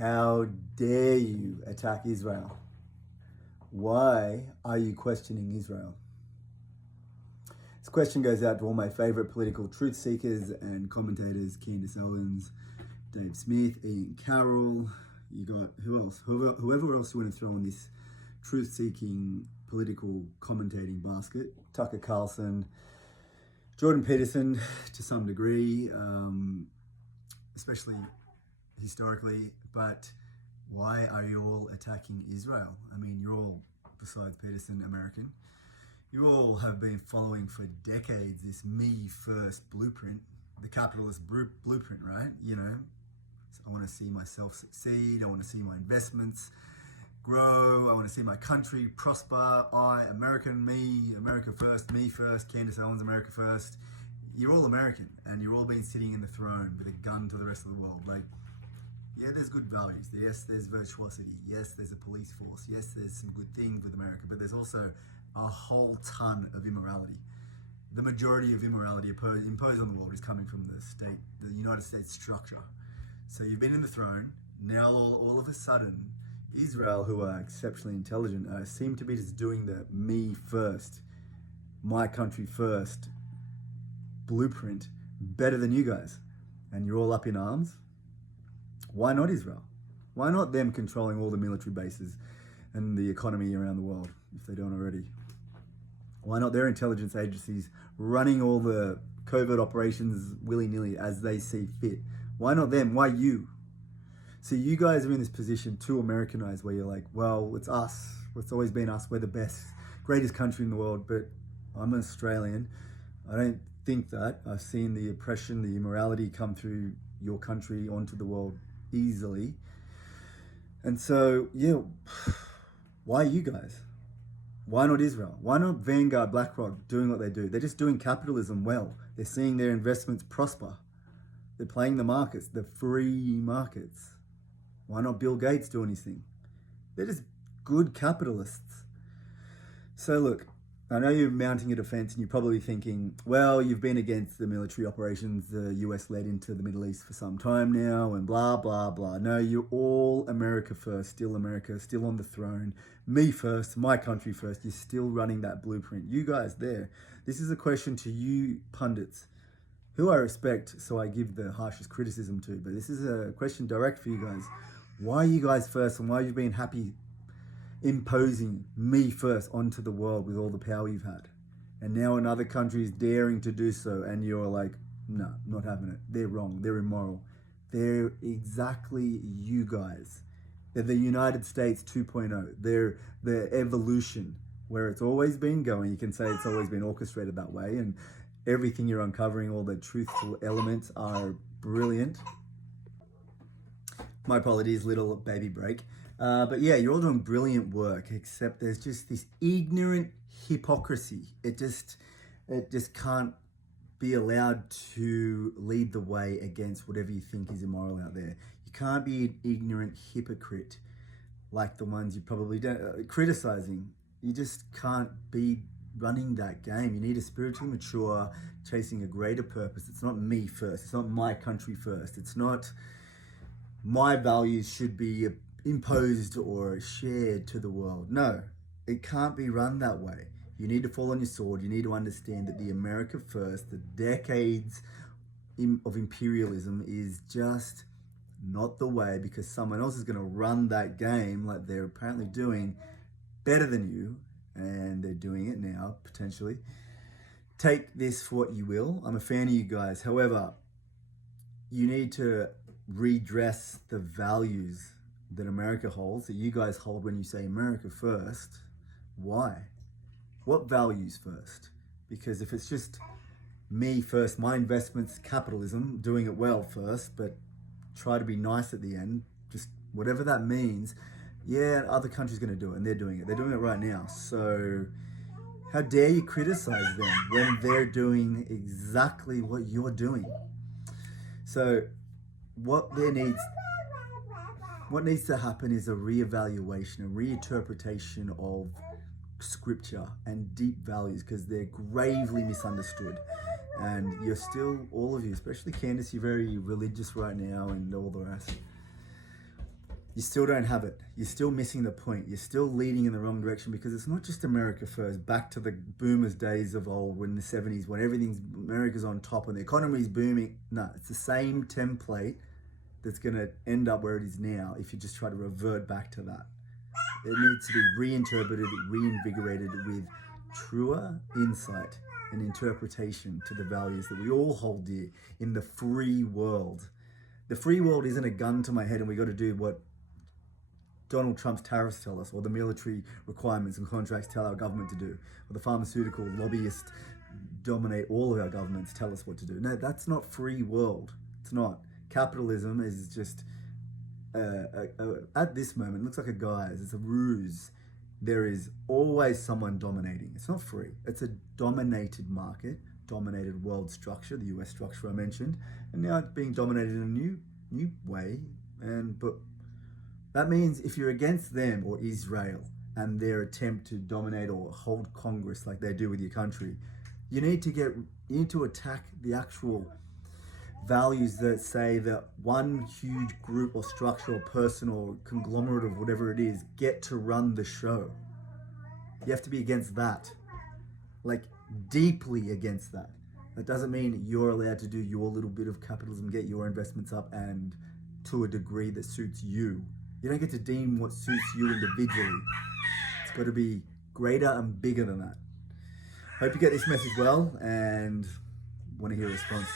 How dare you attack Israel? Why are you questioning Israel? This question goes out to all my favorite political truth seekers and commentators: Candace Owens, Dave Smith, Ian Carroll. You got who else? Whoever else you want to throw in this truth-seeking political commentating basket. Tucker Carlson, Jordan Peterson, to some degree, especially historically. But why are you all attacking Israel? I mean, you're all, besides Peterson, American. You all have been following for decades this me first blueprint, the capitalist blueprint, right? You know, I want to see myself succeed. I want to see my investments grow. I want to see my country prosper. American, me, America first, me first, Candace Owens, America first. You're all American, and you're all been sitting in the throne with a gun to the rest of the world. Like, yeah, there's good values. Yes, there's virtuosity. Yes, there's a police force. Yes, there's some good things with America, but there's also a whole ton of immorality. The majority of immorality imposed on the world is coming from the state, the United States structure. So you've been in the throne. Now all of a sudden, Israel, who are exceptionally intelligent, seem to be just doing the me first, my country first blueprint better than you guys. And you're all up in arms. Why not Israel? Why not them controlling all the military bases and the economy around the world, if they don't already? Why not their intelligence agencies running all the covert operations willy-nilly as they see fit? Why not them? Why you? So you guys are in this position too Americanized, where you're like, well, it's us. It's always been us. We're the best, greatest country in the world. But I'm an Australian. I don't think that. I've seen the oppression, the immorality come through your country onto the world easily. And so, yeah, why you guys? Why not Israel? Why not Vanguard, BlackRock doing what they do? They're just doing capitalism well. They're seeing their investments prosper. They're playing the markets, the free markets. Why not Bill Gates do anything? They're just good capitalists. So look, I know you're mounting a defense and you're probably thinking, well, you've been against the military operations the US led into the Middle East for some time now and blah, blah, blah. No, you're all America first, still America, still on the throne. Me first, my country first. You're still running that blueprint. You guys there. This is a question to you pundits, who I respect, so I give the harshest criticism to. But this is a question direct for you guys. Why are you guys first, and why have you been happy imposing me first onto the world with all the power you've had? And now another country is daring to do so, and you're like, no, not having it. They're wrong. They're immoral. They're exactly you guys. They're the United States 2.0. They're the evolution, where it's always been going. You can say it's always been orchestrated that way, and everything you're uncovering, all the truthful elements are brilliant. My apologies, little baby break. But yeah, you're all doing brilliant work, except there's just this ignorant hypocrisy. It just can't be allowed to lead the way against whatever you think is immoral out there. You can't be an ignorant hypocrite like the ones you probably criticizing. You just can't be running that game. You need a spiritually mature, chasing a greater purpose. It's not me first. It's not my country first. It's not my values should be imposed or shared to the world. No, it can't be run that way. You need to fall on your sword. You need to understand that the America first, the decades of imperialism is just not the way, because someone else is going to run that game like they're apparently doing better than you, and they're doing it now, potentially. Take this for what you will. I'm a fan of you guys. However, you need to redress the values that America holds, that you guys hold when you say America first. Why? What values first? Because if it's just me first, my investments, capitalism, doing it well first, but try to be nice at the end, just whatever that means, yeah, other countries are going to do it, and they're doing it. They're doing it right now. So how dare you criticize them when they're doing exactly what you're doing? So what needs to happen is a reevaluation, a reinterpretation of scripture and deep values, because they're gravely misunderstood. And you're still, all of you, especially Candace, you're very religious right now and all the rest. you still don't have it. You're still missing the point. You're still leading in the wrong direction, because it's not just America first. Back to the boomers days of old, when the 70s, when America's on top and the economy's booming. No, it's the same template that's going to end up where it is now if you just try to revert back to that. It needs to be reinterpreted, reinvigorated with truer insight and interpretation to the values that we all hold dear in the free world. The free world isn't a gun to my head and we got to do what Donald Trump's tariffs tell us, or the military requirements and contracts tell our government to do, or the pharmaceutical lobbyists dominate all of our governments, tell us what to do. No, that's not free world. It's not. Capitalism is just, at this moment, it looks like a guise. It's a ruse. There is always someone dominating. It's not free. It's a dominated market, dominated world structure, the US structure I mentioned, and now it's being dominated in a new way. But that means if you're against them or Israel and their attempt to dominate or hold Congress like they do with your country, you need to attack the actual values that say that one huge group or structure or person or conglomerate of whatever it is get to run the show. You have to be against that, like deeply against that. That doesn't mean you're allowed to do your little bit of capitalism, get your investments up, and to a degree that suits you. You don't get to deem what suits you individually. It's got to be greater and bigger than that. Hope you get this message well, and want to hear a response.